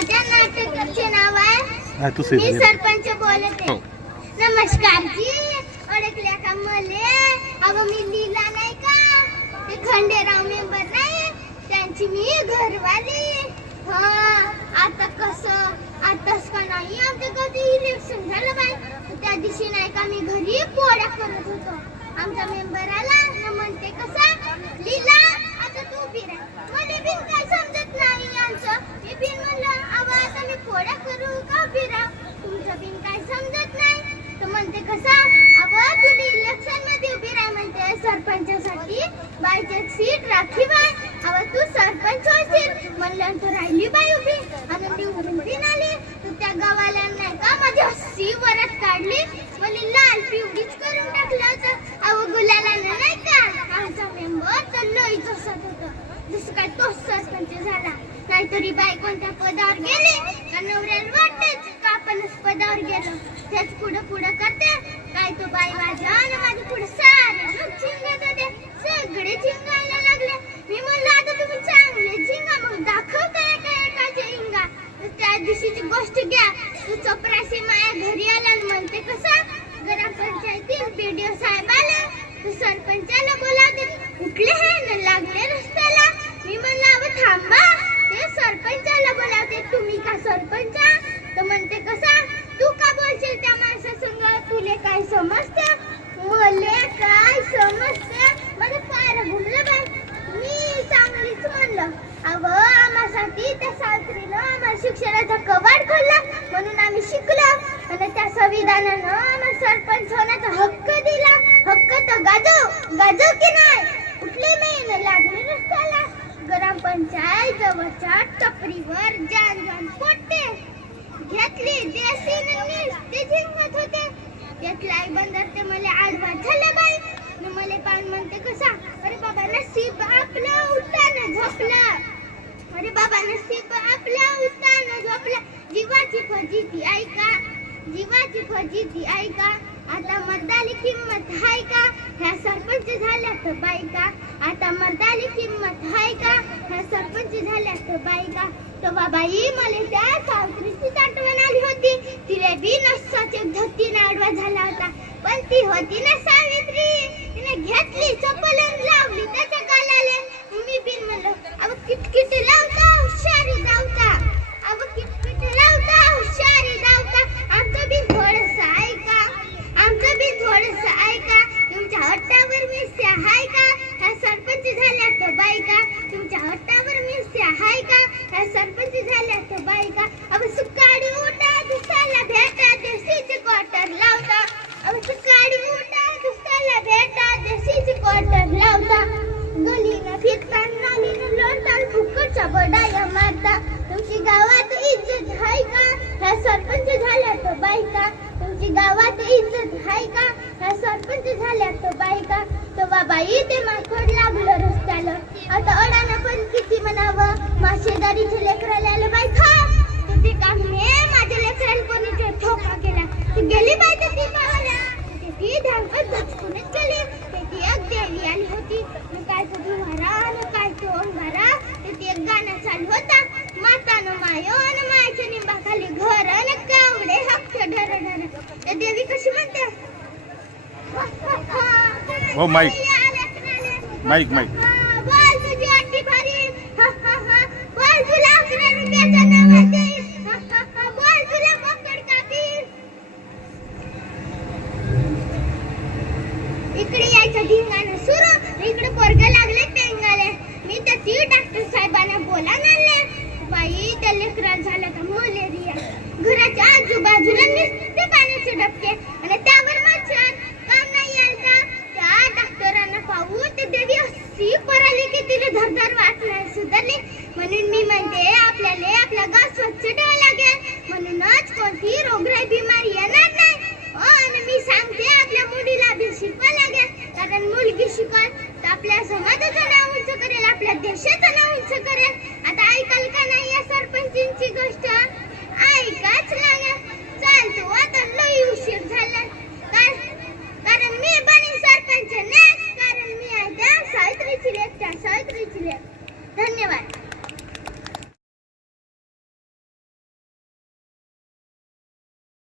माझ्या नाटकाचे नाव आहे. हा, तू मी सरपंच बोलते. हो. नमस्कार जी. ओळखल्या का मले? अगं मी लीला नाही का? ते खंडेराव मेंबर नाही. त्यांची मी घरवाली. हा आता कसं? आताच का नाही? आमच्या कधी इलेक्शन झालं बाई? त्या दिवशी नाही का मी घरी पोळ्या करत होतो. आमचा मेंबर आला. न म्हणते कसा? लीला आता तू उभी राह. मला बिन काय समजत नाही यांचं मी बिन म्हणलं अव आता करू का फिरा तुमचं बिन काय समजत नाही. तर म्हणते कसा? अगं तुला इलेक्शनमध्ये उभी राह म्हणते. सरपंचासाठी बायच्या सीट राखी बाय. अगं तू सरपंच होशील. म्हणलं तू राहिली बाई उभी. आणि ती बिन आली तू त्या गावाला नाही का माझी हस्सी वरात काढली? मला लाल पिवडीच करून टाकलं होतं. अगं गुलाला नाही का? आमचा मेंबर तर लई असत होतं. जसं काय तोच सरपंच झाला. काहीतरी बाई कोणत्या पदावर गेले. का नवऱ्याला वाटतेच का आपणच पदावर गेलो. त्याच पुढं पुढं करते. काय तो बाई माझ्या आणि माझ्या पुढे सारे लोक झिंगत होते सगळे झिंगायला लागले. मी म्हणलं आता तुम्ही चांगले झिंगा मग दाखवताय काय एकाच्या हिंगा तर त्या दिवशीची गोष्ट घ्या. तू चपराशी माया घरी आला आणि म्हणते कसा? ग्रामपंचायतीत बीडीओ साहेब आला. तू सरपंचाला बोलावते. उठले हे लागले रस्त्याला. मी म्हणलं अव थांबा. सरपंचाला बोलावते तुम्ही का सरपंच तर म्हणते कसा? तू का बोलशील त्या माणसासंग तुले काय समजते? मले काय समजते? मला पार घुमलं बाय मी चांगलीच म्हणलं. अव आम्हासाठी त्या सासरीनं आम्हाला शिक्षणाचा कवाड खोलला. म्हणून आम्ही शिकलो. आणि त्या संविधानानं आम्हाला सरपंच होण्याचा हक्क दिला हक्क तर गाजव गाजव की नाही कुठले महिने लागले रस्त्याला पंचायत जवळच्या टपरीवर जान जान पोटते घेतली देशी ते जिंकत होते. घेतलाय बंदर ते मला आडवा झाला बाई. न मला पान म्हणते कसा? अरे बाबा नसीब आपलं उठताना झोपला. अरे बाबा नसीब आपलं उठताना झोपला. जीवाची फजिती ऐका. जीवाची फजिती ऐका. आता मर्दाली किंमत हाय का? ह्या सरपंच झाल्या तर बायका आता मर्दाली किंमत हाय का? ह्या सरपंच झाल्या तर बायका तो बाबाई मला त्या सावत्रीचीच आठवण आली होती. तिला बी नसाचे धत्ती आडवा झाला होता. पण ती होती ना सावित्री. तिने घेत चप्पल आणि लावली त्याच्या गालाला मी बिन म्हणलं अव किटकिट लावता हुशारी धावता अव किटकिट लावता हुशारी धावता आमचं बी थोडस ऐका आमचं बी थोडस ऐका तुमच्या हट्टावर मिरच्या हाय का ह्या सरपंच झाल्या तर बायका तुमच्या हट्टावर मिरच्या हाय का ह्या सरपंच झाल्या तर बायका अब सुकाळी उठा दुसऱ्याला भेटा देशीचे क्वार्टर लावता. अब सुकाळी उठा दुसऱ्याला भेटा देशीचे क्वार्टर लावता. गलीनं फिरता नालीनं लोटता फुकटच्या बडाया मारता. तुमची गावात इज्जत हाय का? ह्या सरपंच झाल्या तो बायका. तुमची गावात इज्जत हाय का? ह्या सरपंच झाल्या तो बायका. तो बाबा इथे माकड लागलं रस्त्याला. आता अडानं पण किती म्हणावं? माशेदारीचे लेकरं ती दचकूनच गेली ते एक देवी आली होती काय तो भुवारा न काय तो अंगारा ते एक गाणं चालू होता मातानो मायो न मायच्या निंबाखाली घर न कावडे हक्क ढर ढर ते देवी कशी म्हणते हो, माईक. Mic, mic. बोल तुझी अट्टी भारी हा, हा, हा. बोल तुला अकरा रुपयाचा नवस देईन हा, हा, हा. बोल तुला बोकड कापीन इकडे धिंगाणं सुरू. इकडे पोरग लागले पेंगाले मी तर ती डॉक्टर साहेबांना बोला आणले बाई त्या लेकरात झाला का मलेरिया घराच्या आजूबाजूला नुसते पाण्याचे डबके. आणि त्यावर मच्छर काम नाही यायचा त्या डॉक्टरांना पाहू ते देवी अशी पराली की तिला धरधर वाटणार सुधारली. म्हणून मी म्हणते आपल्याला आपला गाव स्वच्छ ठेवा. धन्यवाद